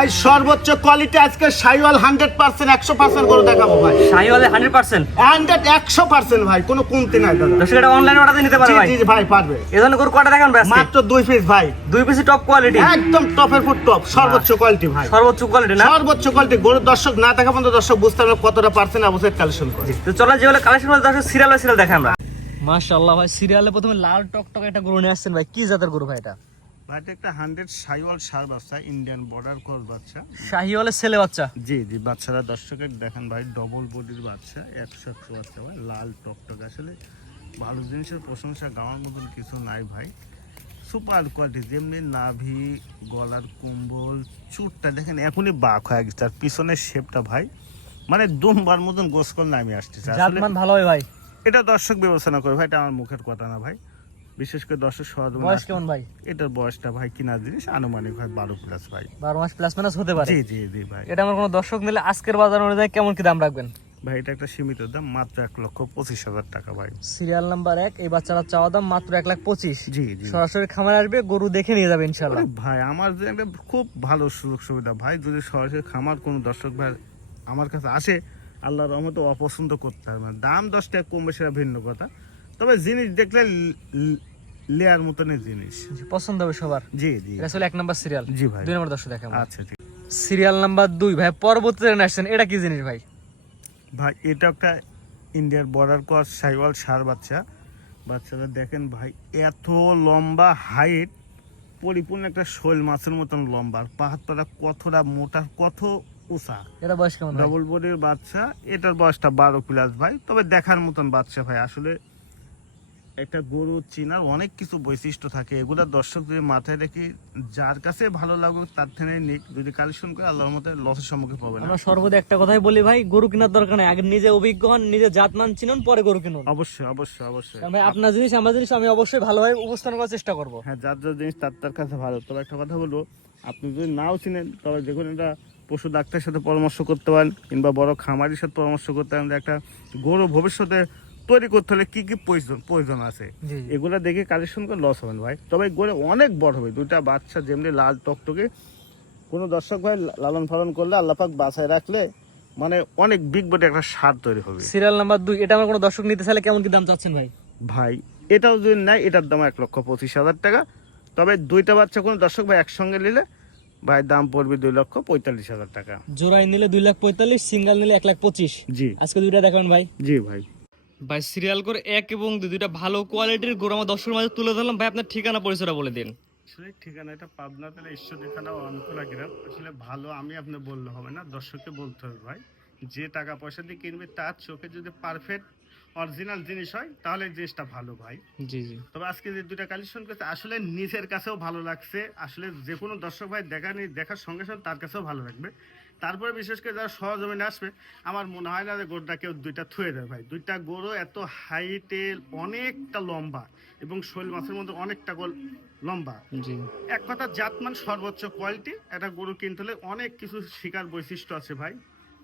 ভাই সর্বোচ্চ কোয়ালিটি আজকে শাইওয়াল 100% 100% করে দেখাবো ভাই। শাহিওয়ালে 100% 100% ভাই, কোনো কমতি নাই দাদা। দর্শক এটা অনলাইন অর্ডার নিতে পারে ভাই। জি জি ভাই পারবে। এজন্য করে কয়টা দেখান ভাই আজকে? মাত্র 2 পিস ভাই। 2 পিস টপ কোয়ালিটি, একদম টপের ফুট টপ, সর্বোচ্চ কোয়ালিটি ভাই। সর্বোচ্চ কোয়ালিটি না? সর্বোচ্চ কোয়ালিটি। গরুর দর্শক না দেখা পর্যন্ত দর্শক বুঝতে পারবে কতটা পার্সেন্ট অবশ্যই কালেকশন করে। তো চলো যেগুলো কালেকশন করে দর্শক সিরিয়াল দেখাই আমরা। মাশাআল্লাহ ভাই, সিরিয়ালে প্রথমে লাল টকটক একটা গরু নিয়ে আসছেন ভাই। কি জাতের গরু ভাই এটা? ভাই এটা একটা 100 শাইওয়াল ষাঁড় বাচ্চা, ইন্ডিয়ান বর্ডার ক্রস বাচ্চা। শাহিওয়ালের ছেলে বাচ্চা? জি জি, বাচ্চারা দর্শকের দেখেন ভাই, ডবল বডির বাচ্চা, 100 বাচ্চা ভাই, লাল টকটক। আসলে ভালো জিনিসের প্রশংসা গাওয়ার মতন কিছু নাই ভাই। সুপার কোয়ালিটি, যেমনি নাভি, গলার কম্বল, চুটটা দেখেন এখনই বাঁক হয়ে গেছে, আর পিছনের শেপটা ভাই মানে দুমবার মতন গোসকল নামে আসতেছে। আসলে জাতমান ভালো হয় ভাই। এটা দর্শক বিবেচনা করে ভাই, এটা আমার মুখের কথা না ভাই। বিশেষ করে দর্শক সহজ বয়স কেমন ভাই? এটার বয়সটা ভাই কিনা জিনিস আনুমানিক ভাই 12 প্লাস ভাই। 12 মাস প্লাস মাইনাস হতে পারে। জি জি জি ভাই। এটা আমার কোনো দর্শক নিলে আজকের বাজার অনুযায়ী কেমন কি দাম রাখবেন ভাই এটা একটা সীমিত দাম, মাত্র 1,25,000 টাকা ভাই। সিরিয়াল নাম্বার 1, এই বাচ্চাটার চাওয়া দাম মাত্র 1,25,000। জি জি সরাসরি খামারে আসবে, গরু দেখে নিয়ে যাবে ইনশাআল্লাহ। আরে ভাই আমার যে একটা খুব ভালো সুযোগ সুবিধা ভাই, যদি সরাসরি খামার কোনো দর্শক ভাই আমার কাছে আসে, আল্লাহর রহমতে অপছন্দ করতে হবে না। দাম 10 টাকা কম বেশি ভিন্ন কথা, তবে জিনিস দেখলে লেয়ার মতনই জিনিস পছন্দ হবে সবার। জি জি এটা হলো 1 নাম্বার সিরিয়াল। জি ভাই। 2 নাম্বার দর্শক দেখাবো। আচ্ছা ঠিক সিরিয়াল নাম্বার 2 ভাই, পরবর্তীতে আসছেন। এটা কি জিনিস ভাই? ভাই এটা একটা ইন্ডিয়ার বর্ডার ক্রস শাইওয়াল ষাঁড় বাচ্চা। বাচ্চারা দেখেন ভাই, এত লম্বা হাইট, পরিপূর্ণ একটা শোল মাছের মতন লম্বা, আর পাহাড়টা কতটা মোটা, কত উঁচা। এটা বয়স কেমন ভাই? ডবল বডির বাচ্চা, এটার বয়সটা 12 প্লাস ভাই। তবে দেখার মতন বাচ্চা ভাই। আসলে একটা গরু চিনার অনেক কিছু বৈশিষ্ট্য থাকে, এগুলা দর্শক যদি মাথায় রেখে যার কাছে ভালো লাগুক তার থেকে নিক, যদি কালেকশন করে আল্লাহর মতে লসের সম্মুখীন হবে না। আমরা সর্বদা একটা কথাই বলি ভাই, গরু কেনার দরকার নাই, আগে নিজে অভিজ্ঞ হন, নিজে জাতমান চিনুন, পরে গরু কিনুন। অবশ্যই অবশ্যই অবশ্যই ভাই আপনার জিনিস আমার জিনিস, আমি অবশ্যই ভালোভাবে উপস্থান করার চেষ্টা করব। হ্যাঁ, যার যার জিনিস তার তার কাছে ভালো। তবে একটা কথা বলবো, আপনি যদি নাও চিনেন, তবে দেখুন এটা পশু ডাক্তারের সাথে পরামর্শ করতে পারেন, কিংবা বড় খামারির সাথে পরামর্শ করতে পারেন। একটা গরু ভবিষ্যতে তৈরি করতে হলে কি কি প্রয়োজন আছে, এগুলো দেখে কালেকশন করে লস হবেন ভাই। তবে গরু অনেক বড় হবে, দুইটা বাচ্চা যেমনি লাল টকটকে। কোনো দর্শক ভাই লালন পালন করলে, আল্লাপাক বাসায় রাখলে মানে অনেক বিগ বডি একটা সার তৈরি হবে। সিরিয়াল নাম্বার 2, এটা আমার কোনো দর্শক নিতে চাইলে কেমন কি দাম চাচ্ছেন ভাই? ভাই এটাও যদি নেয়, এটার দাম 1,25,000 টাকা। তবে দুইটা বাচ্চা কোনো দর্শক ভাই একসঙ্গে নিলে ভাই দাম পড়বে 2,45,000 টাকা। জোড়াই নিলে 2,45,000, সিঙ্গেল নিলে 1,25,000। জি আজকে দুইটা দেখাবেন ভাই। জি ভাই। ভাই সিরিয়াল করে 1 এবং 2 দুইটা ভালো কোয়ালিটির গরু আমার দর্শকের মাঝে তুলে ধরলাম। ভাই আপনার ঠিকানা পরিচয়টা বলে দিন। আসলে ঠিকানা এটা পাবনা জেলা ঈশ্বরদী থানা অন্তরা গ্রাম। আসলে ভালো আমি আপনি বললে হবে না, দর্শককে বলতে হবে ভাই। যে টাকা পয়সা দিয়ে কিনবে তার চোখে যদি পারফেক্ট অরিজিনাল জিনিস হয়, তাহলে জিনিসটা ভালো ভাই। জি জি। তবে আজকে যে দুইটা কালেকশন করতে আসলে নিজের কাছেও ভালো লাগছে। আসলে যে কোনো দর্শক ভাই দেখার সঙ্গে সঙ্গে তার কাছেও ভালো লাগবে। তারপরে বিশেষ করে যারা সহজমিনে আসবে, আমার মনে হয় না যে গরুটা কেউ দুইটা থুয়ে দেয় ভাই। দুইটা গরু এত হাইটে, অনেকটা লম্বা, এবং শৈল মাছের মধ্যে অনেকটা লম্বা। জি। এক কথা জাতমান সর্বোচ্চ কোয়ালিটি। একটা গরু কিনতে হলে অনেক কিছু শিকার বৈশিষ্ট্য আছে ভাই।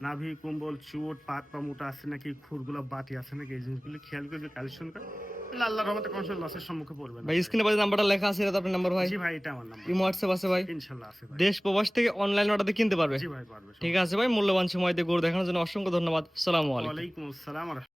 নাভি, কুম্বল, চুট, পাত পা মোটা আছে নাকি, খুরগুলো বাটি আছে নাকি, এই জিনিসগুলো খেয়াল করে যদি কালেকশন করে, তাহলে আল্লাহর রহমতে কোনো লসের সম্মুখে পড়বে না। ভাই স্ক্রিনে বাজে নাম্বারটা লেখা আছে, এটা আপনার নাম্বার ভাই? জি ভাই, এটা আমার নাম্বার। ইমো হোয়াটসঅ্যাপ আছে ভাই? ইনশাআল্লাহ আছে ভাই। দেশ প্রবাস থেকে অনলাইন অর্ডার দিয়ে কিনতে পারবে? জি ভাই পারবে। ঠিক আছে ভাই, মূল্যবান সময় দিয়ে গরু দেখানোর জন্য অসংখ্য ধন্যবাদ। আসসালামু আলাইকুম। ওয়ালাইকুম আসসালাম।